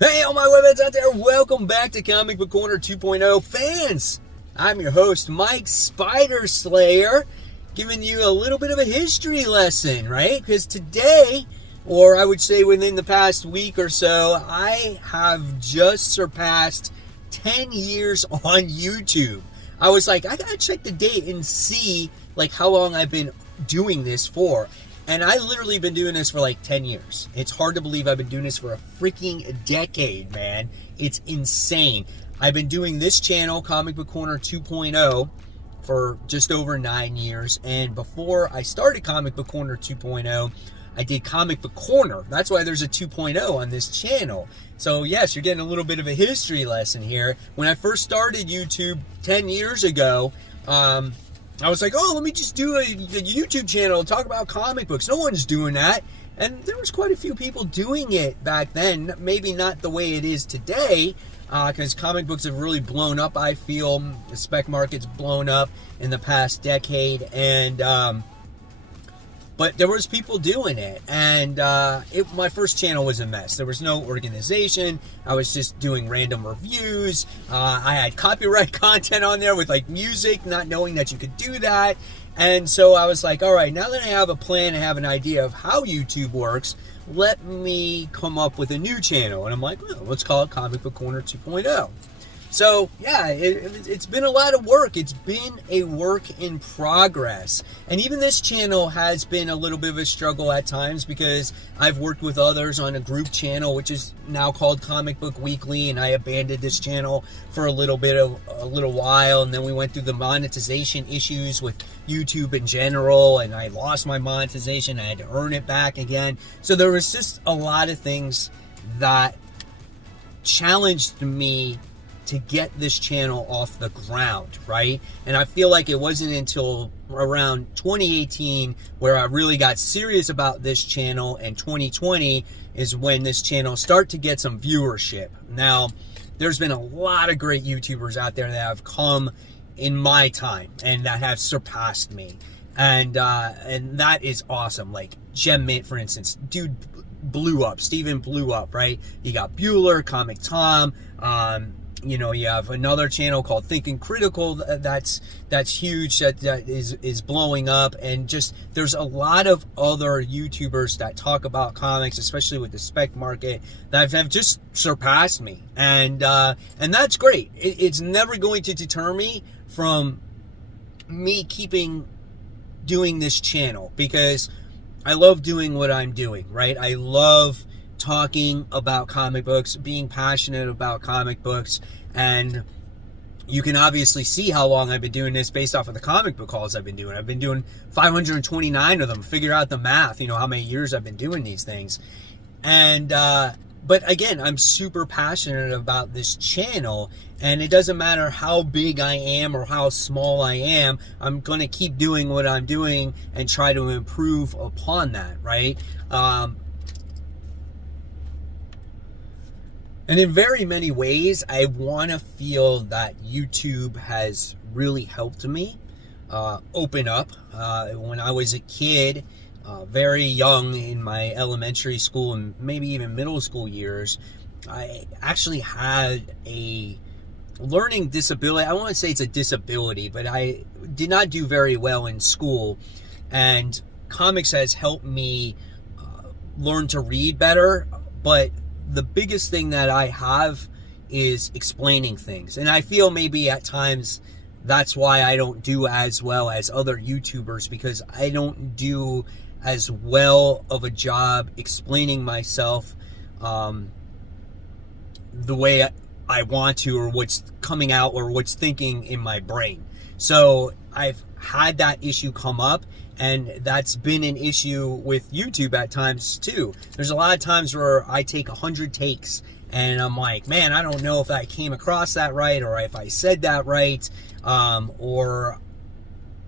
Hey, all my webheads out there, welcome back to Comic Book Corner 2.0 fans. I'm your host, Mike Spider Slayer, giving you a little bit of a history lesson, right? Because today, or I would say within the past week or so, I have just surpassed 10 years on YouTube. I was like, I gotta check the date and see like how long I've been doing this for. And I literally been doing this for like 10 years. It's hard to believe I've been doing this for a freaking decade, man. It's insane. I've been doing this channel, Comic Book Corner 2.0, for just over 9 years. And before I started Comic Book Corner 2.0, I did Comic Book Corner. That's why there's a 2.0 on this channel. So yes, you're getting a little bit of a history lesson here. When I first started YouTube 10 years ago, I was like, oh, let me just do a YouTube channel and talk about comic books. No one's doing that. And there was quite a few people doing it back then. Maybe not the way it is today, because comic books have really blown up, I feel. The spec market's blown up in the past decade. And but there was people doing it. And my first channel was a mess. There was no organization. I was just doing random reviews. I had copyright content on there with like music, not knowing that you could do that. And so I was like, all right, now that I have a plan and have an idea of how YouTube works, let me come up with a new channel. And I'm like, well, let's call it Comic Book Corner 2.0. So, yeah, it's been a lot of work. It's been a work in progress. And even this channel has been a little bit of a struggle at times because I've worked with others on a group channel, which is now called Comic Book Weekly, and I abandoned this channel for a little while, and then we went through the monetization issues with YouTube in general, and I lost my monetization. I had to earn it back again. So there was just a lot of things that challenged me to get this channel off the ground, right? And I feel like it wasn't until around 2018 where I really got serious about this channel, and 2020 is when this channel started to get some viewership. Now, there's been a lot of great YouTubers out there that have come in my time and that have surpassed me. And that is awesome. Like Gem Mint, for instance, dude blew up. Steven blew up, right? You got Bueller, Comic Tom, you know, you have another channel called Thinking Critical that's huge, that is blowing up, and just there's a lot of other YouTubers that talk about comics, especially with the spec market, that have just surpassed me, and that's great. It's never going to deter me from me keeping doing this channel because I love doing what I'm doing, right? I love talking about comic books, being passionate about comic books, and you can obviously see how long I've been doing this based off of the comic book hauls I've been doing. I've been doing 529 of them. Figure out the math, you know, how many years I've been doing these things. And but again, I'm super passionate about this channel, and it doesn't matter how big I am or how small I am, I'm going to keep doing what I'm doing and try to improve upon that, right? And in very many ways, I want to feel that YouTube has really helped me open up. When I was a kid, very young in my elementary school and maybe even middle school years, I actually had a learning disability. I won't say it's a disability, but I did not do very well in school. And comics has helped me learn to read better, but the biggest thing that I have is explaining things. And I feel maybe at times that's why I don't do as well as other YouTubers, because I don't do as well of a job explaining myself the way I want to, or what's coming out, or what's thinking in my brain. So I've had that issue come up, and that's been an issue with YouTube at times too. There's a lot of times where I take 100 takes and I'm like, man, I don't know if I came across that right, or if I said that right, or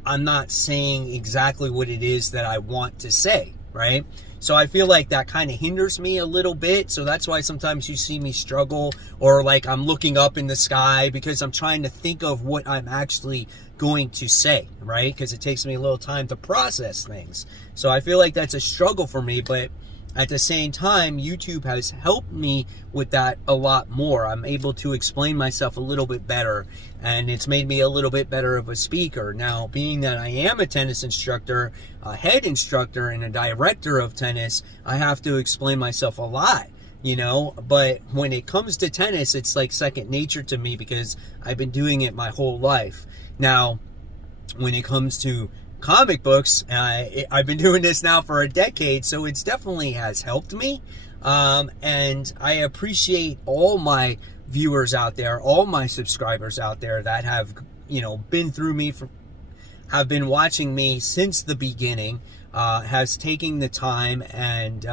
I'm not saying exactly what it is that I want to say, right? So I feel like that kind of hinders me a little bit. So that's why sometimes you see me struggle, or like I'm looking up in the sky because I'm trying to think of what I'm actually going to say, right? Because it takes me a little time to process things. So I feel like that's a struggle for me, but at the same time, YouTube has helped me with that a lot more. I'm able to explain myself a little bit better, and it's made me a little bit better of a speaker. Now, being that I am a tennis instructor, a head instructor, and a director of tennis, I have to explain myself a lot, you know, but when it comes to tennis, it's like second nature to me because I've been doing it my whole life. Now, when it comes to comic books, I've been doing this now for a decade, so it's definitely has helped me, and I appreciate all my viewers out there, all my subscribers out there that have, you know, been through me, have been watching me since the beginning, has taken the time, and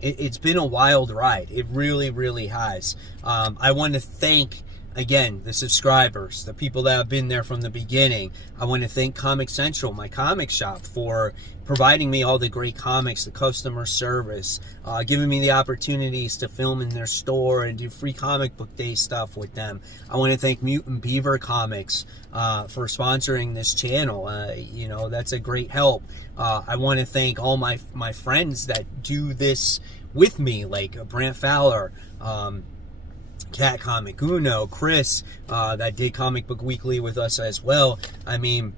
it's been a wild ride. It really, really has. I want to thank, again, the subscribers, the people that have been there from the beginning. I want to thank Comic Central, my comic shop, for providing me all the great comics, the customer service, giving me the opportunities to film in their store and do free comic book day stuff with them. I want to thank Mutant Beaver Comics for sponsoring this channel. You know, that's a great help. I want to thank all my friends that do this with me, like Brant Fowler, Cat Comic, Uno, Chris, that did Comic Book Weekly with us as well. I mean,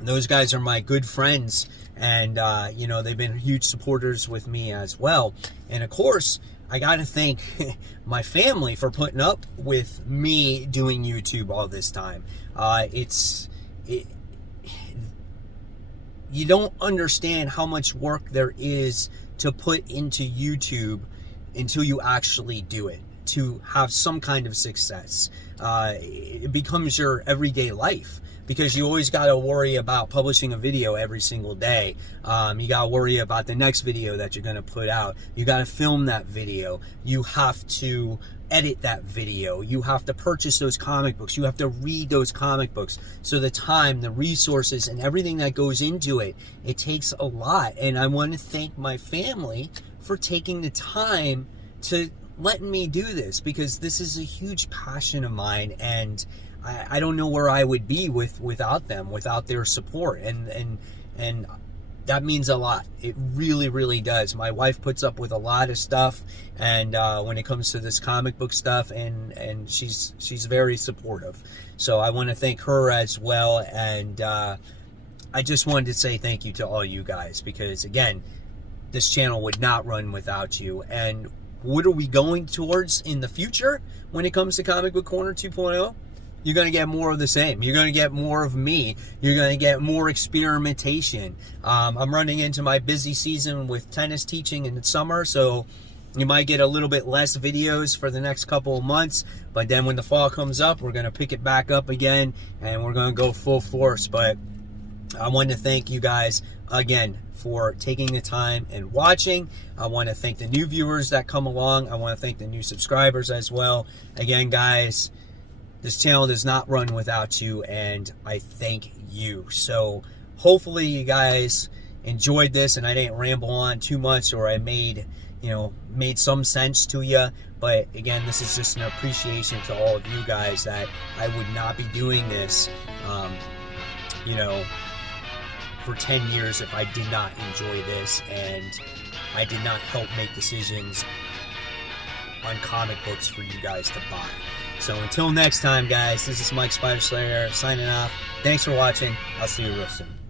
those guys are my good friends, and you know, they've been huge supporters with me as well. And of course, I got to thank my family for putting up with me doing YouTube all this time. You don't understand how much work there is to put into YouTube until you actually do it, to have some kind of success. It becomes your everyday life because you always got to worry about publishing a video every single day. You got to worry about the next video that you're going to put out. You got to film that video. You have to edit that video. You have to purchase those comic books. You have to read those comic books. So the time, the resources, and everything that goes into it, it takes a lot. And I want to thank my family for taking the time to letting me do this, because this is a huge passion of mine, and I don't know where I would be without them, without their support, and that means a lot. It really, really does. My wife puts up with a lot of stuff, and when it comes to this comic book stuff, and she's very supportive. So I want to thank her as well, and I just wanted to say thank you to all you guys, because again, this channel would not run without you. And what are we going towards in the future when it comes to Comic Book Corner 2.0? You're going to get more of the same. You're going to get more of me. You're going to get more experimentation. I'm running into my busy season with tennis teaching in the summer, so you might get a little bit less videos for the next couple of months, but then when the fall comes up, we're going to pick it back up again, and we're going to go full force. But I want to thank you guys again for taking the time and watching. I want to thank the new viewers that come along. I want to thank the new subscribers as well. Again, guys, this channel does not run without you, and I thank you. So hopefully you guys enjoyed this, and I didn't ramble on too much, or I made some sense to you. But again, this is just an appreciation to all of you guys, that I would not be doing this, for 10 years if I did not enjoy this, and I did not help make decisions on comic books for you guys to buy. So until next time, guys, this is Mike Spider Slayer signing off. Thanks for watching. I'll see you real soon.